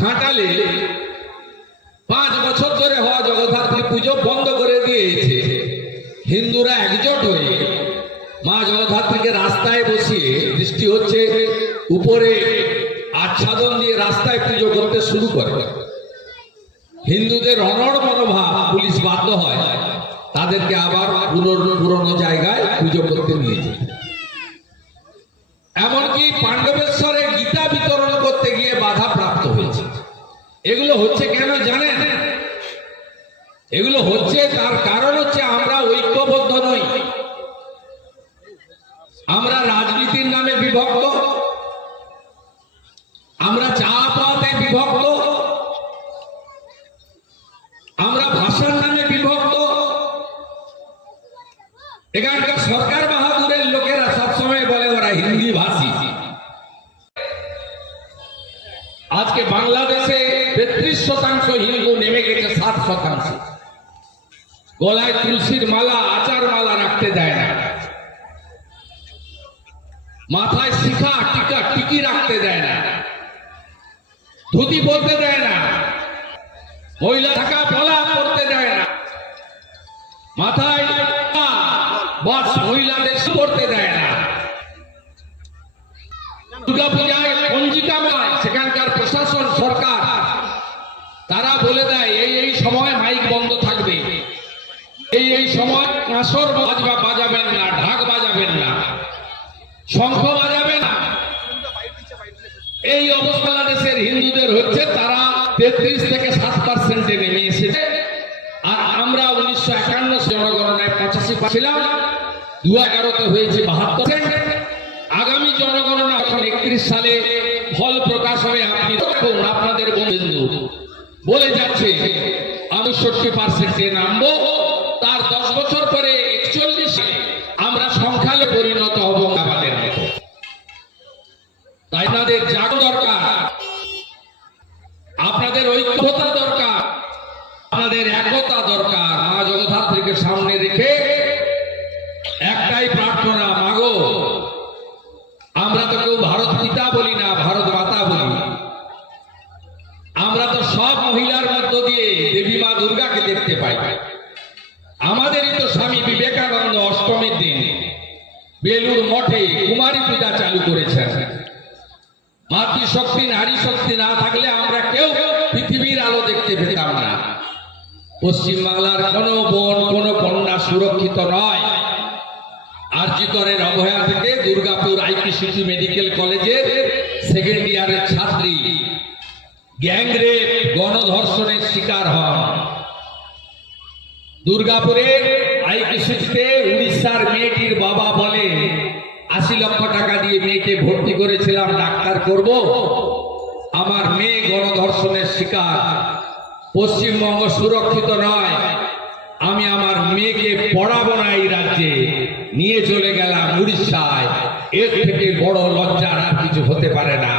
ঘাটালে 5 বছর ধরে হওয়া জগদ্ধাত্রী পুজো বন্ধ করে দিয়েছে। হিন্দুরা একজোট হয়ে মা জগদ্ধাত্রীকে রাস্তায় বসিয়ে, বৃষ্টি হচ্ছে, উপরে আচ্ছাদন দিয়ে রাস্তায় পুজো করতে শুরু করে। হিন্দুদের অনড় মনোভাব পুলিশ বাধ্য হয় তাদেরকে আবার পুরনো জায়গায় পুজো করতে নিয়ে যায়। এমনকি পাণ্ডবেশ্বরে গীতা বিতরণ করতে গিয়ে বাধা প্রাপ্ত হয়েছে। এগুলো হচ্ছে কেন জানেন? এগুলো হচ্ছে তার কারণ হচ্ছে আমরা ঐক্যবদ্ধ নই। আমরা রাজনীতির নামে বিভক্ত, আমরা চা পাতে বিভক্ত, আমরা ভাষার নামে বিভক্ত। এখানকার সরকার বাহাদুরের লোকেরা সবসময় বলে ওরা হিন্দি ভাষী। আজকে বাংলাদেশে 33% হিন্দু নেমে গেছে 7%। গলায় তুলসীর মালা, আচার মালা রাখতে দেয় না, মাথায় শিখা টিকা টিকি রাখতে দেয় না, ধুতি পরতে দেয় না, মহিলা ঢাকা পলা পরতে দেয় না, মাথায় বাস মহিলাদের পরতে দেয় না। দুর্গা পূজায় পঞ্জিকা নয়, সেখানকার প্রশাসন সরকার তারা বলে দেয় এই সময় মাইক বন্ধ থাকবে, এই সময় কাঁসর বাজাবেন না, ঢাক বাজাবেন না, শঙ্খ বাজাবে না। এই অবস্থা দেশের হিন্দুদের হচ্ছে, তারা 33 থেকে 7% নেমে এসেছে। আর আমরা 1951 জনগণনায় 85 ছিলাম, 2011-তে হয়েছে 72%। আগামী জনগণনা এখন 31 সালে ফল প্রকাশ হবে। আপনি দেখুন, আপনাদের বন্ধু বলে যাচ্ছে আমি 60%-এ নামবো, তার 10 বছর পরে 41 সালে আমরা সংখ্যালঘু পরিণত হব আমাদের মতো। তাই আপনাদের জাগো দরকার, আপনাদের ঐক্যতা দরকার, আপনাদের একতা দরকার। মা জগদ্ধাত্রীকে সামনে রেখে একটাই প্রার্থনা, মাগো আমরা তো কেউ ভারত পিতা বলি না, ভারত মাতা বলি। আমরা তো সব মহিলার মধ্য দিয়ে দেবী মা দুর্গাকে দেখতে পাই। আমাদেরই তো স্বামী বিবেকানন্দ অষ্টমীর দিন বেলুর মঠে কুমারী পূজা চালু করেছেন। মাতৃশক্তি, নারী শক্তি না থাকলে আমরা কেউ পৃথিবীর আলো দেখতে পেতাম না। পশ্চিমবাংলার কোনো বোন, কোনো কন্যা সুরক্ষিত নয়। আরজিকরের অবহেলা থেকে দুর্গাপুর আইকিসিটি মেডিকেল কলেজের 2nd ইয়ারের ছাত্রী গ্যাংরেপ, গণধর্ষণের শিকার হন। দুর্গাপুরের আইকিসিটিতে উড়িষ্যার মেয়েটির বাবা বলে 80 লক্ষ টাকা দিয়ে মেয়েকে ভর্তি করেছিলাম, ডাক্তার করব, আমার মেয়ে গণধর্ষণের শিকার। পশ্চিমবঙ্গ সুরক্ষিত নয়, আমি আমার মেয়েকে পড়াবো না এই রাজ্যে, নিয়ে চলে গেলাম উড়িষ্যায়। এর থেকে বড় লজ্জার আর কিছু হতে পারে না।